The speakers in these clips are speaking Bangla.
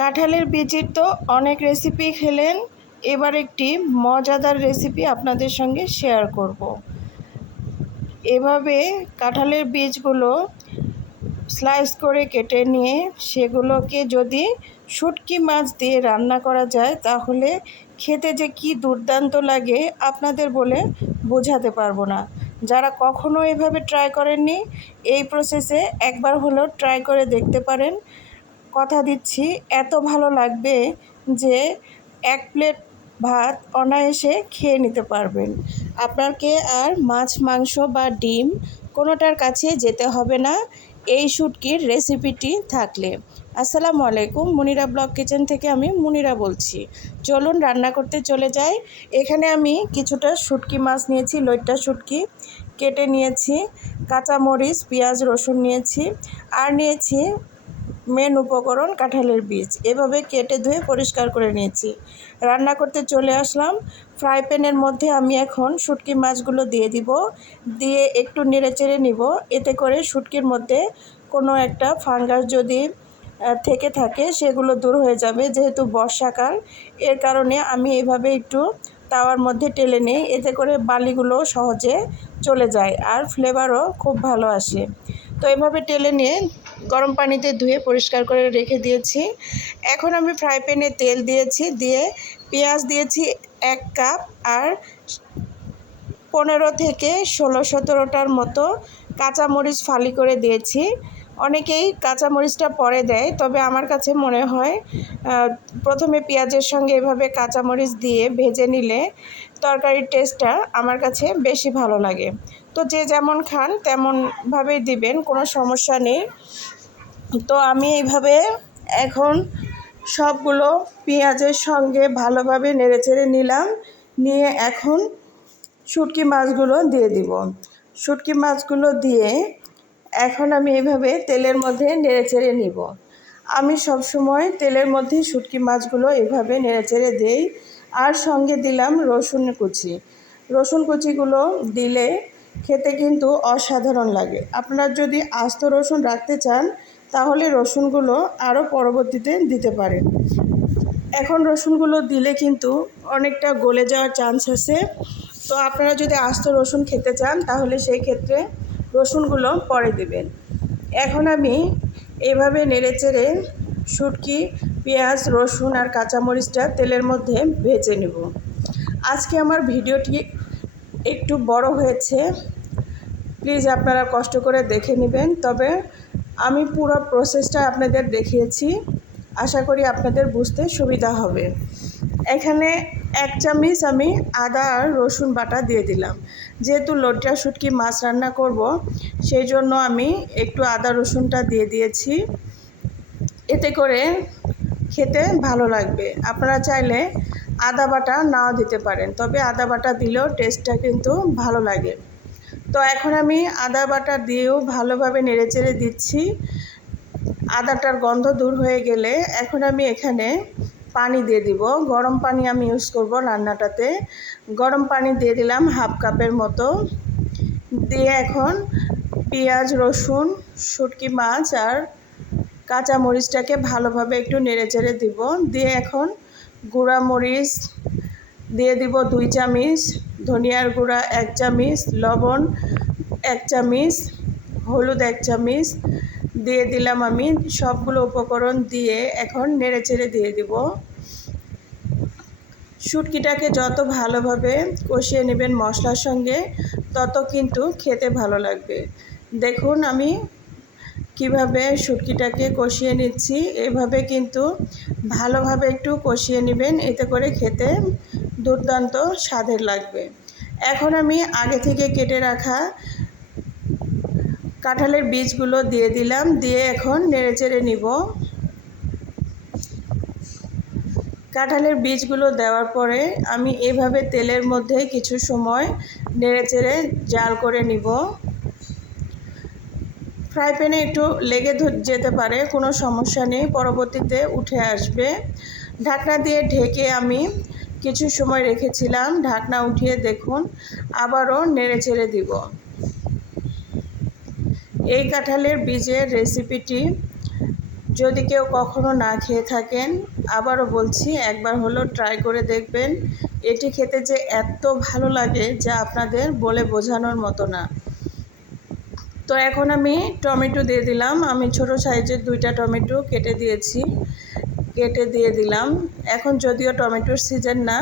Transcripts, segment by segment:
কাঁঠালের বীজের তো অনেক রেসিপি খেলেন। এবার একটি মজাদার রেসিপি আপনাদের সঙ্গে শেয়ার করব। এভাবে কাঁঠালের বীজগুলো স্লাইস করে কেটে নিয়ে সেগুলোকে যদি শুটকি মাছ দিয়ে রান্না করা যায়, তাহলে খেতে যে কি দুর্দান্ত লাগে আপনাদের বলে বোঝাতে পারব না। যারা কখনো এভাবে ট্রাই করেননি, এই প্রসেসে একবার হলেও ট্রাই করে দেখতে পারেন। কথা দিচ্ছি, এত ভালো লাগবে যে এক প্লেট ভাত অনায়াসে খেয়ে নিতে পারবেন। আপনাকে আর মাছ, মাংস বা ডিম কোনোটার কাছে যেতে হবে না। এই শুটকির রেসিপিটি থাকলে। আসসালামু আলাইকুম, মুনিরা ব্লক কিচেন থেকে আমি মুনিরা বলছি। চলুন রান্না করতে চলে যাই। এখানে আমি কিছুটা শুটকি মাছ নিয়েছি, লইট্টা শুটকি কেটে নিয়েছি, কাঁচামরিচ, পেঁয়াজ, রসুন নিয়েছি, আর নিয়েছি মেন উপকরণ কাঁঠালের বীজ। এভাবে কেটে ধুয়ে পরিষ্কার করে নিয়েছি। রান্না করতে চলে আসলাম। ফ্রাই প্যানের মধ্যে আমি এখন শুটকি মাছগুলো দিয়ে দিব। দিয়ে একটু নেড়ে চেড়ে নিব। এতে করে শুটকির মধ্যে কোনো একটা ফাঙ্গাস যদি থেকে থাকে, সেগুলো দূর হয়ে যাবে যেহেতু বর্ষাকাল। এর কারণে আমি এভাবে একটু তাওয়ার মধ্যে টেলে নিই। এতে করে বালিগুলো সহজে চলে যায় আর ফ্লেভারও খুব ভালো আসে। তো এভাবে টেলে নিয়ে গরম পানিতে ধুয়ে পরিষ্কার করে রেখে দিয়েছি। এখন আমি ফ্রাই প্যানে তেল দিয়েছি, দিয়ে পেঁয়াজ দিয়েছি এক কাপ আর পনেরো থেকে ষোলো সতেরোটার মতো কাঁচামরিচ ফালি করে দিয়েছি। অনেকেই কাঁচামরিচটা পরে দেয়, তবে আমার কাছে মনে হয় প্রথমে পেঁয়াজের সঙ্গে এভাবে কাঁচামরিচ দিয়ে ভেজে নিলে তরকারির টেস্টটা আমার কাছে বেশি ভালো লাগে। তো যে যেমন খান, তেমনভাবেই দিবেন, কোনো সমস্যা নেই। তো আমি এইভাবে এখন সবগুলো পেঁয়াজের সঙ্গে ভালোভাবে নেড়েচেড়ে নিলাম। নিয়ে এখন শুটকি মাছগুলো দিয়ে দিব। শুটকি মাছগুলো দিয়ে এখন আমি এইভাবে তেলের মধ্যে নেড়েচেড়ে নিব। আমি সব সময় তেলের মধ্যে শুটকি মাছগুলো এভাবে নেড়েচেড়ে দেই। আর সঙ্গে দিলাম রসুন কুচি। রসুন কুচিগুলো দিলে খেতে কিন্তু অসাধারণ লাগে। আপনারা যদি আস্ত রসুন রাখতে চান, তাহলে রসুনগুলো আরও পরবর্তীতে দিতে পারেন। এখন রসুনগুলো দিলে কিন্তু অনেকটা গলে যাওয়ার চান্স আছে। তো আপনারা যদি আস্ত রসুন খেতে চান, তাহলে সেই ক্ষেত্রে রসুনগুলো পরে দেবেন। এখন আমি এভাবে নেড়েচেড়ে শুটকি পেঁয়াজ, রসুন আর কাঁচামরিচটা তেলের মধ্যে ভেজে নেব। আজকে আমার ভিডিওটি একটু বড় হয়েছে। প্লিজ আপনারা কষ্ট করে দেখে নেবেন। তবে আমি পুরো প্রসেসটা আপনাদের দেখিয়েছি। আশা করি আপনাদের বুঝতে সুবিধা হবে। এখানে এক চামচ আমি আদা আর রসুন বাটা দিয়ে দিলাম। যেহেতু লোটা শুটকি মাছ রান্না করব, সেই জন্য আমি একটু আদা রসুনটা দিয়ে দিয়েছি। এতে করে খেতে ভালো লাগবে। আপনারা চাইলে আদা বাটা নাও দিতে পারেন, তবে আদা বাটা দিলেও টেস্টটা কিন্তু ভালো লাগে। তো এখন আমি আদা বাটা দিয়েও ভালোভাবে নেড়েচেড়ে দিচ্ছি। আদাটার গন্ধ দূর হয়ে গেলে এখন আমি এখানে পানি দিয়ে দিব। গরম পানি আমি ইউজ করব রান্নাটাতে। গরম পানি দিয়ে দিলাম হাফ কাপের মতো। দিয়ে এখন পেঁয়াজ, রসুন, শুটকি মাছ আর কাঁচা মরিচটাকে ভালোভাবে একটু নেড়ে চেড়ে দিব। দিয়ে এখন গুঁড়া মরিচ দিয়ে দিব দুই চামিচ, ধনিয়ার গুঁড়া এক চামিচ, লবণ এক চামিচ, হলুদ এক চামিচ। দিয়ে দিলাম আমি সবগুলো উপকরণ দিয়ে এখন নেড়ে চেড়ে দিয়ে দিব। শুটকিটাকে যত ভালোভাবে কষিয়ে নেবেন মশলার সঙ্গে, তত কিন্তু খেতে ভালো লাগবে। দেখুন আমি কীভাবে শুটকিটাকে কষিয়ে নিচ্ছি, এভাবে কিন্তু ভালোভাবে একটু কষিয়ে নেবেন, এতে করে খেতে দুর্দান্ত স্বাদের লাগবে। এখন আমি আগে থেকে কেটে রাখা কাঁঠালের বীজগুলো দিয়ে দিলাম, দিয়ে এখন নেড়েচেড়ে নিব। কাঁঠালের বীজগুলো দেওয়ার পরে আমি এভাবে তেলের মধ্যে কিছু সময় নেড়ে চেড়ে জাল করে নিব। ফ্রাই প্যানে একটু লেগে যেতে পারে, কোনো সমস্যা নেই। পরবর্তীতে উঠে আসবে। ঢাকনা দিয়ে ঢেকে আমি কিছু সময় রেখেছিলাম। ঢাকনা উঠিয়ে দেখুন, আবারও নেড়ে চেড়ে দিব। এই কাঁঠালের বীজের রেসিপিটি যদি কেউ কখনো না খেয়ে থাকেন, আবারও বলছি, একবার হলো ট্রাই করে দেখবেন। এটি খেতে যে এত ভালো লাগে যা আপনাদের বলে বোঝানোর মতো না। তো এখন আমি টমেটো দিয়ে দিলাম। আমি ছোট সাইজের দুইটা টমেটো কেটে দিয়েছি। কেটে দিয়ে দিলাম। এখন যদিও টমেটোর সিজন না,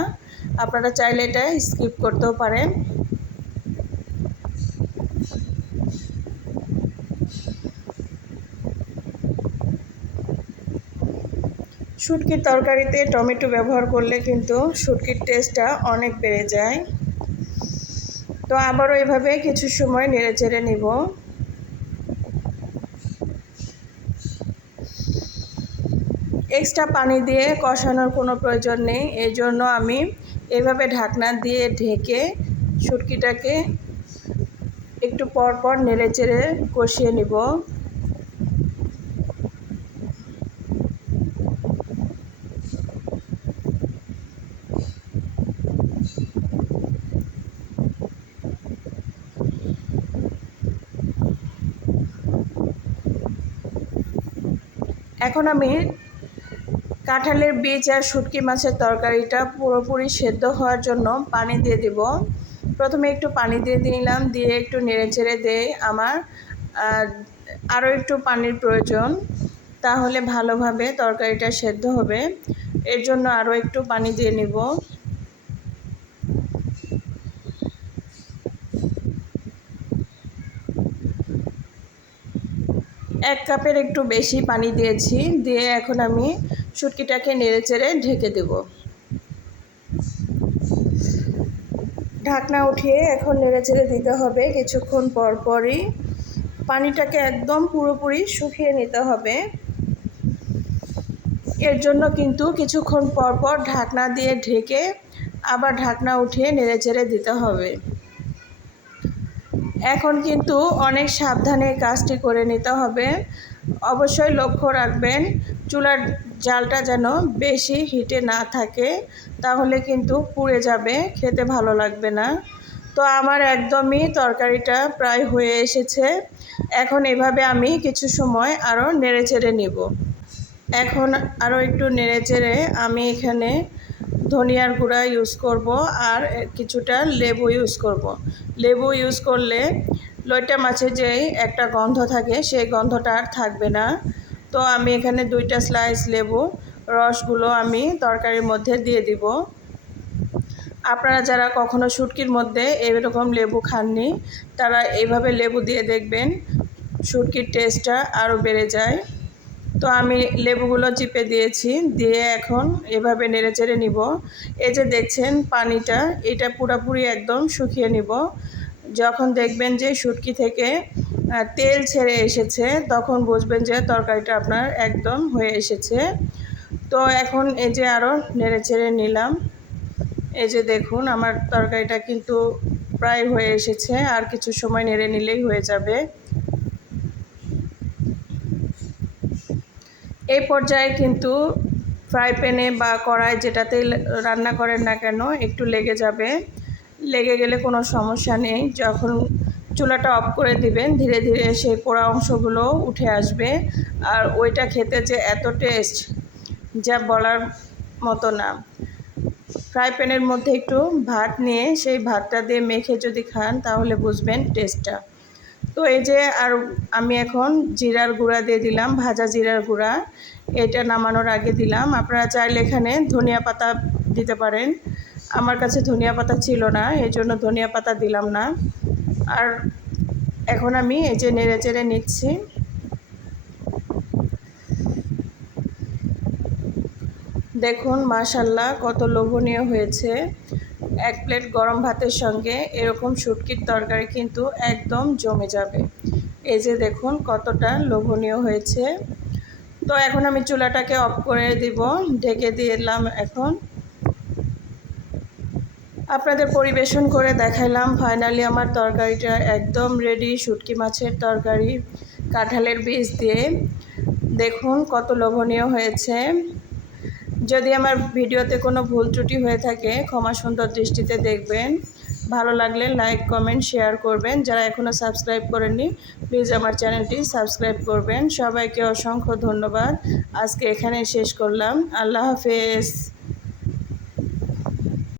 আপনারা চাইলে এটা স্কিপ করতেও পারেন। শুটকির তরকারিতে টমেটো ব্যবহার করলে কিন্তু শুটকির টেস্টটা অনেক বেড়ে যায়। তো আবারও এভাবে কিছু সময় নেড়ে চেড়ে নিব। এক্সট্রা পানি দিয়ে কষানোর কোনো প্রয়োজন নেই। এই জন্য আমি এভাবে ঢাকনা দিয়ে ঢেকে শুটকিটাকে একটু পর পর নেড়ে চেড়ে কষিয়ে নিব। এখন আমি কাঁঠালের বীজ আর শুটকি মাছের তরকারিটা পুরোপুরি সেদ্ধ হওয়ার জন্য পানি দিয়ে দিব। প্রথমে একটু পানি দিয়ে দিলাম, দিয়ে একটু নেড়ে চেড়ে দিয়ে আমার। আরও একটু পানির প্রয়োজন, তাহলে ভালোভাবে তরকারিটা সেদ্ধ হবে। এর জন্য আরও একটু পানি দিয়ে নিব। এক কাপের একটু বেশি পানি দিয়েছি, দিয়ে এখন আমি শুটকিটাকে নেড়ে চেড়ে ঢেকে দেব। ঢাকনা উঠিয়ে এখন নেড়ে চেড়ে দিতে হবে। কিছুক্ষণ পর পরই পানিটাকে একদম পুরোপুরি শুকিয়ে নিতে হবে। এর জন্য কিন্তু কিছুক্ষণ পর পর ঢাকনা দিয়ে ঢেকে আবার ঢাকনা উঠিয়ে নেড়ে চেড়ে দিতে হবে। এখন কিন্তু অনেক সাবধানে কাজটি করে নিতে হবে। অবশ্যই লক্ষ্য রাখবেন চুলার জালটা যেন বেশি হিটে না থাকে, তাহলে কিন্তু পুড়ে যাবে, খেতে ভালো লাগবে না। তো আমার একদমই তরকারিটা প্রায় হয়ে এসেছে। এখন এভাবে আমি কিছু সময় আরও নেড়ে চেড়ে নিব। এখন আরও একটু নেড়ে চেড়ে আমি এখানে ধনিয়ার গুঁড়া ইউজ করব আর কিছুটা লেবু ইউজ করব। লেবু ইউজ করলে লইটা মাছের যেই একটা গন্ধ থাকে, সেই গন্ধটা আর থাকবে না। তো আমি এখানে দুইটা স্লাইস লেবু, রসগুলো আমি তরকারির মধ্যে দিয়ে দিব। আপনারা যারা কখনো শুটকির মধ্যে এরকম লেবু খাননি, তারা এইভাবে লেবু দিয়ে দেখবেন, শুটকির টেস্টটা আরও বেড়ে যায়। তো আমি লেবুগুলো চিপে দিয়েছি, দিয়ে এখন এভাবে নেড়ে চেড়ে নিব। এই যে দেখছেন পানিটা, এটা পুরোপুরি একদম শুকিয়ে নিব। যখন দেখবেন যে শুটকি থেকে তেল ছেড়ে এসেছে, তখন বুঝবেন যে তরকারিটা আপনার একদম হয়ে এসেছে। তো এখন এই যে আরও নেড়ে চেড়ে নিলাম। এই যে দেখুন, আমার তরকারিটা কিন্তু প্রায় হয়ে এসেছে, আর কিছু সময় নেড়ে নিলেই হয়ে যাবে। এই পর্যায়ে কিন্তু ফ্রাই প্যানে বা কড়াই যেটাতে রান্না করেন না কেন, একটু লেগে যাবে। লেগে গেলে কোনো সমস্যা নেই, যখন চুলাটা অফ করে দিবেন, ধীরে ধীরে সেই পোড়া অংশগুলো উঠে আসবে। আর ওইটা খেতে যে এত টেস্ট, যা বলার মতো না। ফ্রাই প্যানের মধ্যে একটু ভাত নিয়ে সেই ভাতটা দিয়ে মেখে যদি খান, তাহলে বুঝবেন টেস্টটা। তো এই যে আর আমি এখন জিরার গুঁড়া দিয়ে দিলাম, ভাজা জিরার গুঁড়া। এটা নামানোর আগে দিলাম। আপনারা চাইলে এখানে ধনিয়া পাতা দিতে পারেন। আমার কাছে ধনিয়া পাতা ছিল না এই জন্য ধনিয়া পাতা দিলাম না। আর এখন আমি এই যে নেড়ে চেড়ে নিচ্ছি। দেখুন মাশাল্লাহ কত লোভনীয় হয়েছে। এক প্লেট গরম ভাতের সঙ্গে এরকম শুটকির তরকারি কিন্তু একদম জমে যাবে। এই যে দেখুন, কতটা লোভনীয় হয়েছে। তো এখন আমি চুলাটাকে অফ করে দিব, ঢেকে দিলাম এখন। আপনাদের পরিবেশন করে দেখাইলাম। ফাইনালি আমার তরকারিটা একদম রেডি শুটকি মাছের তরকারি, কাঁঠালের বীজ দিয়ে। দেখুন কত লোভনীয় হয়েছে। যদি আমার ভিডিওতে কোনো ভুল ত্রুটি হয়ে থাকে, ক্ষমা সুন্দর দৃষ্টিতে দেখবেন। ভালো লাগলে লাইক কমেন্ট শেয়ার করবেন। যারা এখনও সাবস্ক্রাইব করেননি প্লিজ আমার চ্যানেলটি সাবস্ক্রাইব করবেন। সবাইকে অসংখ্য ধন্যবাদ। আজকে এখানেই শেষ করলাম। আল্লাহ হাফেজ।